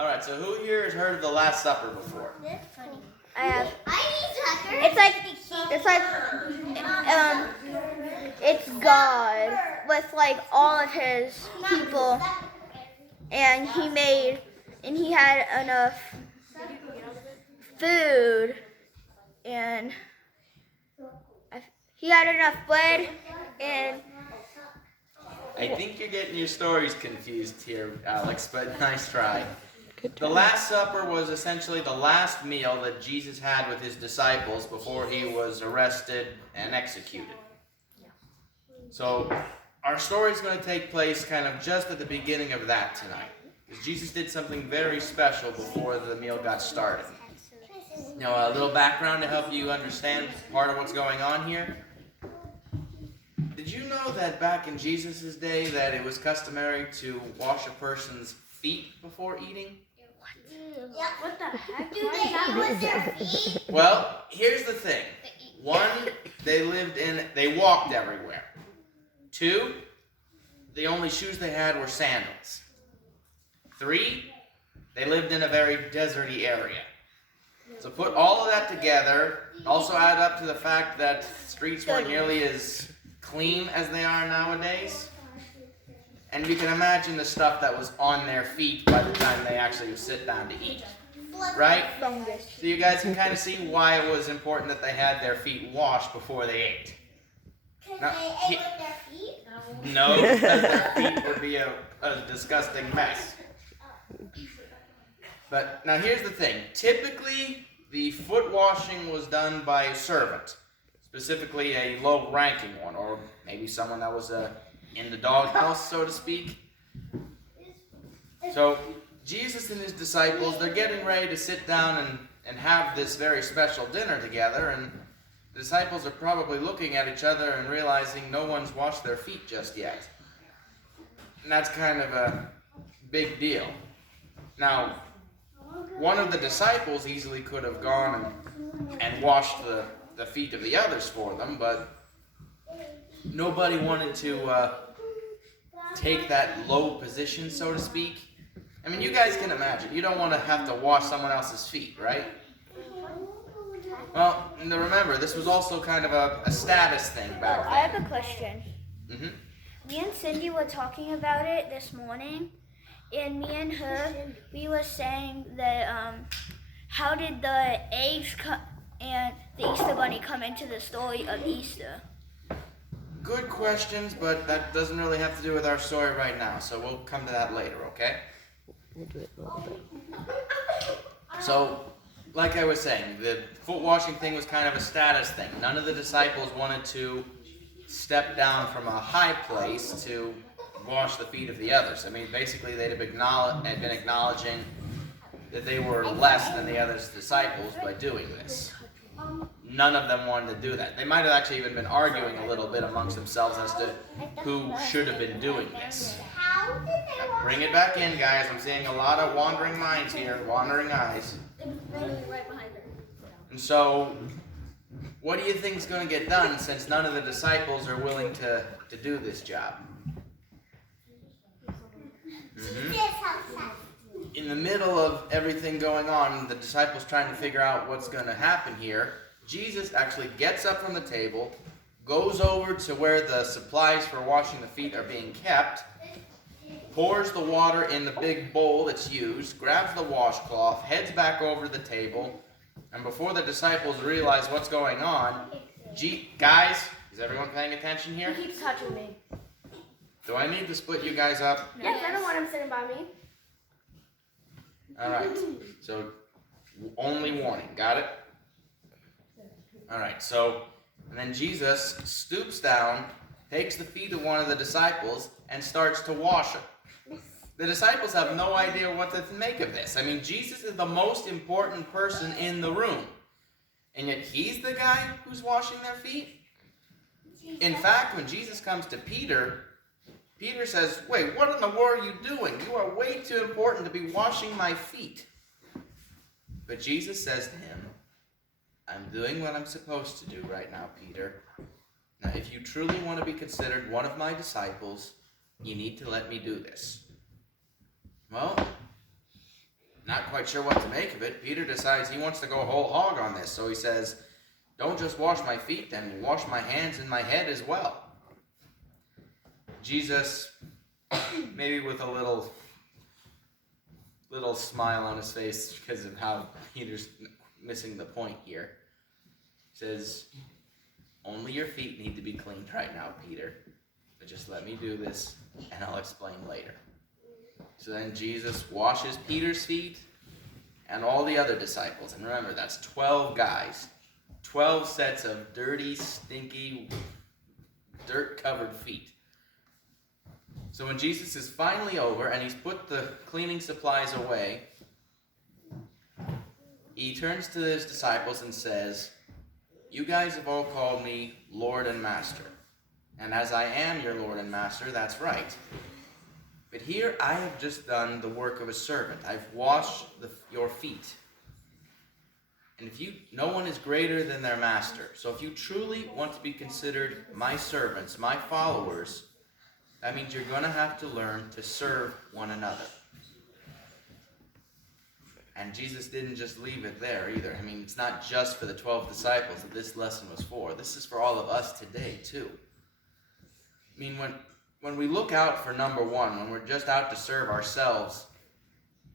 All right, so who here has heard of the Last Supper before? I have. It's God with like all of his people, and he had enough food, and he had enough bread, and I think you're getting your stories confused here, Alex, but nice try. The Last Supper was essentially the last meal that Jesus had with his disciples before he was arrested and executed. So our story is going to take place kind of just at the beginning of that tonight, because Jesus did something very special before the meal got started. Now, a little background to help you understand part of what's going on here. Did you know that back in Jesus' day that it was customary to wash a person's feet before eating? what the heck? Do they eat with their feet? Well, here's the thing. One, they walked everywhere. Two, the only shoes they had were sandals. Three, they lived in a very deserty area. So put all of that together, also add up to the fact that streets weren't nearly as clean as they are nowadays. And you can imagine the stuff that was on their feet by the time they actually sit down to eat. Right? So you guys can kind of see why it was important that they had their feet washed before they ate. Because Now, they ate with their feet? No, because their feet would be a disgusting mess. But now here's the thing. Typically, the foot washing was done by a servant, specifically a low-ranking one, or maybe someone that was in the doghouse, so to speak. So Jesus and his disciples, they're getting ready to sit down and have this very special dinner together, and the disciples are probably looking at each other and realizing no one's washed their feet just yet. And that's kind of a big deal. Now, one of the disciples easily could have gone and washed the feet of the others for them, but nobody wanted to take that low position, so to speak. I mean, you guys can imagine. You don't want to have to wash someone else's feet, right? Well, and remember, this was also kind of a status thing back then. I have a question. Mm-hmm. Me and Cindy were talking about it this morning, and me and her, we were saying that how did the eggs and the Easter Bunny come into the story of Easter? Good questions, but that doesn't really have to do with our story right now, so we'll come to that later, okay? We'll do it a little bit. So, like I was saying, the foot washing thing was kind of a status thing. None of the disciples wanted to step down from a high place to wash the feet of the others. I mean, basically they'd have been acknowledging that they were less than the other disciples by doing this. None of them wanted to do that. They might have actually even been arguing a little bit amongst themselves as to who should have been doing this. How did they Now, bring it back in, guys. I'm seeing a lot of wandering minds here, wandering eyes. And so, what do you think is going to get done since none of the disciples are willing to do this job? In the middle of everything going on, the disciples trying to figure out what's going to happen here, Jesus actually gets up from the table, goes over to where the supplies for washing the feet are being kept, pours the water in the big bowl that's used, grabs the washcloth, heads back over to the table, and before the disciples realize what's going on, guys, is everyone paying attention here? He keeps touching me. Do I need to split you guys up? Yes, I don't want him sitting by me. Alright, so only warning, got it? Alright, so, and then Jesus stoops down, takes the feet of one of the disciples, and starts to wash them. The disciples have no idea what to make of this. I mean, Jesus is the most important person in the room, and yet he's the guy who's washing their feet? In fact, when Jesus comes to Peter, Peter says, "Wait, what in the world are you doing? You are way too important to be washing my feet." But Jesus says to him, "I'm doing what I'm supposed to do right now, Peter. Now, if you truly want to be considered one of my disciples, you need to let me do this." Well, not quite sure what to make of it, Peter decides he wants to go whole hog on this. So he says, don't just wash my feet, then wash my hands and my head as well. Jesus, maybe with a little smile on his face because of how Peter's missing the point here, says, only your feet need to be cleaned right now, Peter. But just let me do this, and I'll explain later. So then Jesus washes Peter's feet and all the other disciples. And remember, that's 12 guys. 12 sets of dirty, stinky, dirt-covered feet. So when Jesus is finally over and he's put the cleaning supplies away, he turns to his disciples and says, you guys have all called me Lord and Master. And as I am your Lord and Master, that's right. But here I have just done the work of a servant. I've washed your feet. And no one is greater than their master. So if you truly want to be considered my servants, my followers, that means you're going to have to learn to serve one another. And Jesus didn't just leave it there either. I mean, it's not just for the 12 disciples that this lesson was for. This is for all of us today, too. I mean, when we look out for number one, when we're just out to serve ourselves,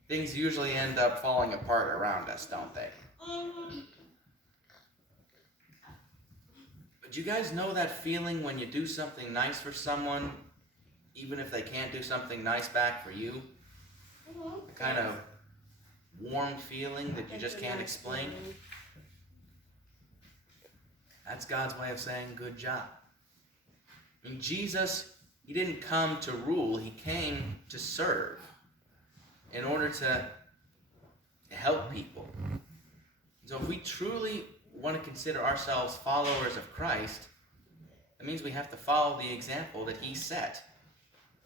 things usually end up falling apart around us, don't they? But you guys know that feeling when you do something nice for someone, even if they can't do something nice back for you? The kind of warm feeling that you just can't explain? That's God's way of saying good job. I mean, Jesus, he didn't come to rule, he came to serve in order to help people. So if we truly want to consider ourselves followers of Christ, that means we have to follow the example that he set.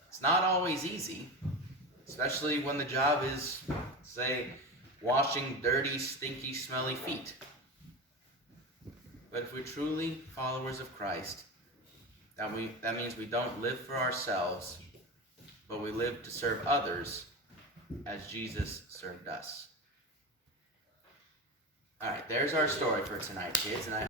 It's not always easy, especially when the job is, say, washing dirty, stinky, smelly feet. But if we're truly followers of Christ, that means we don't live for ourselves, but we live to serve others as Jesus served us. All right, there's our story for tonight, kids, and I